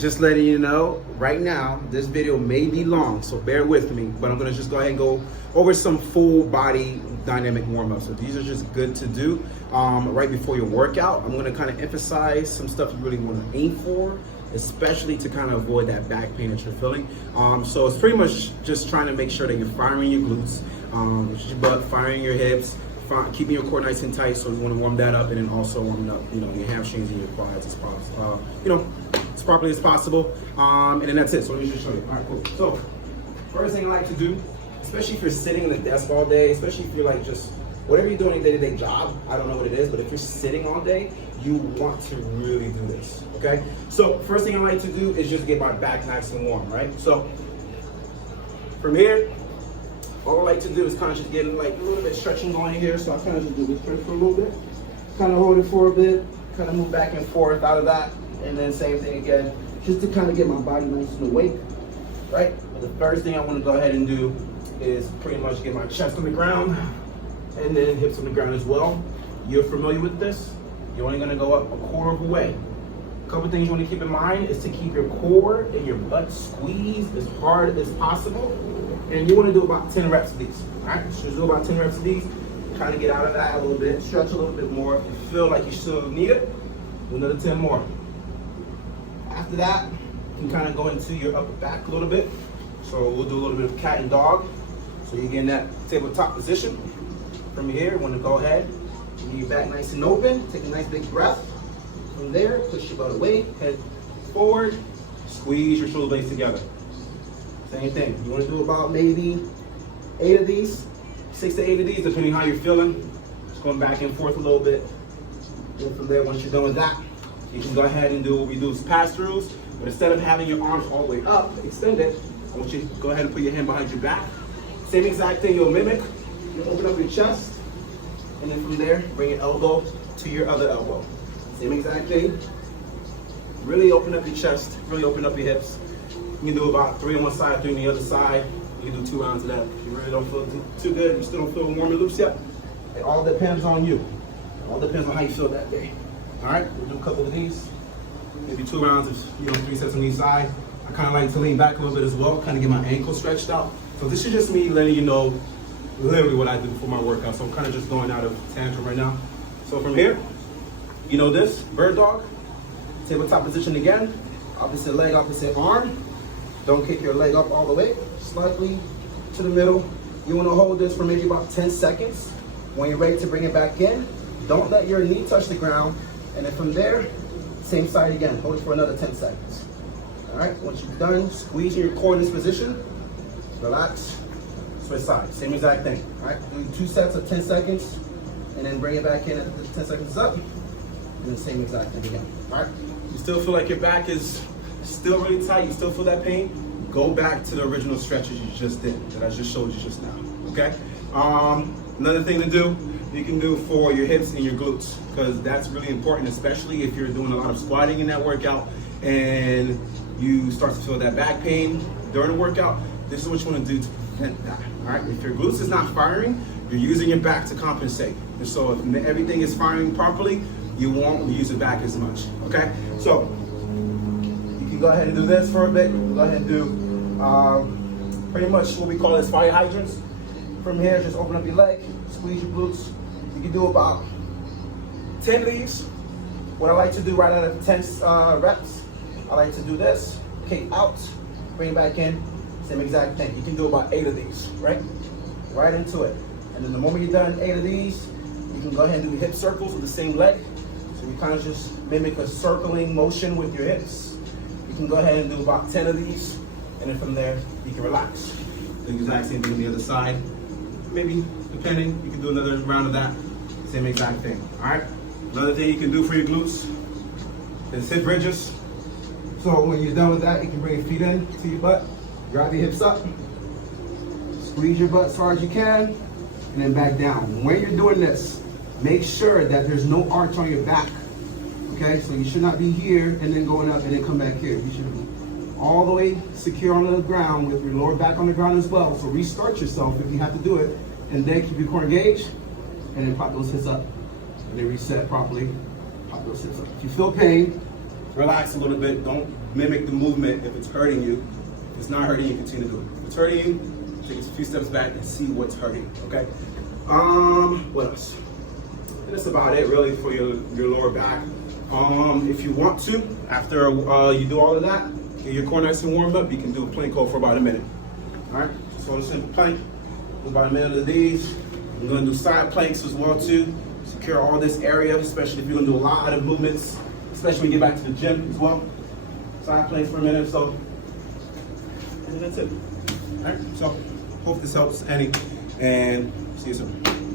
just letting you know, right now, this video may be long, so bear with me, but I'm gonna just go ahead and go over some full body dynamic warm-ups. So these are just good to do right before your workout. I'm gonna kind of emphasize some stuff you really wanna aim for, especially to kind of avoid that back pain that you're feeling. So it's pretty much just trying to make sure that you're firing your glutes, your butt, firing your hips, keeping your core nice and tight. So you want to warm that up, and then also warming up, your hamstrings and your quads as possible, as properly as possible. And then that's it. So let me just show you. All right, cool. So first thing I like to do, especially if you're sitting in the desk all day, especially if you're like just whatever you're doing, day-to-day job, I don't know what it is, but if you're sitting all day, you want to really do this, okay? So first thing I like to do is just get my back nice and warm, right? So from here, all I like to do is kind of just get like a little bit stretching going here. So I kind of just do this stretch for a little bit, kind of hold it for a bit, kind of move back and forth out of that, and then same thing again, just to kind of get my body nice and awake, right? The first thing I want to go ahead and do is pretty much get my chest on the ground, and then hips on the ground as well. You're familiar with this? You're only gonna go up a quarter of the way. A couple things you wanna keep in mind is to keep your core and your butt squeezed as hard as possible. And you wanna do about 10 reps of these, all right? So just do about 10 reps of these, kind of get out of that a little bit, stretch a little bit more. If you feel like you still need it, do another 10 more. After that, you can kind of go into your upper back a little bit. So we'll do a little bit of cat and dog. So you get in that tabletop position. From here, you want to go ahead, get your back nice and open, take a nice big breath. From there, push your butt away, head forward, squeeze your shoulder blades together. Same thing, you want to do about maybe 8 of these, 6 to 8 of these, depending how you're feeling. Just going back and forth a little bit. And from there, once you're done with that, you can go ahead and do what we do is pass-throughs, but instead of having your arms all the way up, extended, I want you to go ahead and put your hand behind your back. Same exact thing you'll mimic. You open up your chest, and then from there, bring your elbow to your other elbow. Same exact thing. Really open up your chest, really open up your hips. You can do about 3 on one side, 3 on the other side. You can do 2 rounds of that. If you really don't feel too good, you still don't feel warm and loose yet, it all depends on you. It all depends on how you feel that day. All right, we'll do a couple of these. Maybe 2 rounds of 3 sets on each side. I kind of like to lean back a little bit as well, kind of get my ankle stretched out. So this is just me letting you know literally what I do for my workout. So I'm kind of just going out of tantrum right now. So from here, you know this, bird dog, tabletop position again, opposite leg, opposite arm. Don't kick your leg up all the way, slightly to the middle. You want to hold this for maybe about 10 seconds. When you're ready to bring it back in, don't let your knee touch the ground. And then from there, same side again, hold it for another 10 seconds. All right, once you're done, squeeze your core in this position, relax. Switch sides, same exact thing. All right, do 2 sets of 10 seconds, and then bring it back in at the 10 seconds is up, and then same exact thing again. All right, you still feel like your back is still really tight, you still feel that pain, go back to the original stretches you just did, that I just showed you just now, okay? Another thing to do, you can do for your hips and your glutes, because that's really important, especially if you're doing a lot of squatting in that workout, and you start to feel that back pain during the workout. This is what you want to do to prevent that, all right? If your glutes is not firing, you're using your back to compensate. And so if everything is firing properly, you won't use your back as much, okay? So you can go ahead and do this for a bit. Go ahead and do pretty much what we call as fire hydrants. From here, just open up your leg, squeeze your glutes. You can do about 10 of these. What I like to do right out of 10 reps, I like to do this, kick out, bring it back in. Same exact thing. You can do about 8 of these, right? Right into it. And then the moment you're done 8 of these, you can go ahead and do hip circles with the same leg. So you kind of just mimic a circling motion with your hips. You can go ahead and do about 10 of these, and then from there, you can relax. Do the exact same thing on the other side. Maybe, depending, you can do another round of that. Same exact thing, all right? Another thing you can do for your glutes is hip bridges. So when you're done with that, you can bring your feet in to your butt. Drive your hips up, squeeze your butt as hard as you can, and then back down. When you're doing this, make sure that there's no arch on your back, okay? So you should not be here and then going up and then come back here. You should be all the way secure on the ground with your lower back on the ground as well. So restart yourself if you have to do it, and then keep your core engaged, and then pop those hips up, and then reset properly, pop those hips up. If you feel pain, relax a little bit. Don't mimic the movement if it's hurting you. If it's not hurting you, continue to do it. If it's hurting you, take a few steps back and see what's hurting, okay? What else? And that's about it really for your lower back. If you want to, after you do all of that, get your core nice and warmed up, you can do a plank hold for about a minute. All right, so a simple plank, about a minute of these. I'm gonna do side planks as well too. Secure all this area, especially if you're gonna do a lot of movements, especially when you get back to the gym as well. Side planks for a minute or so. And that's it. All right, so hope this helps, Annie, and see you soon.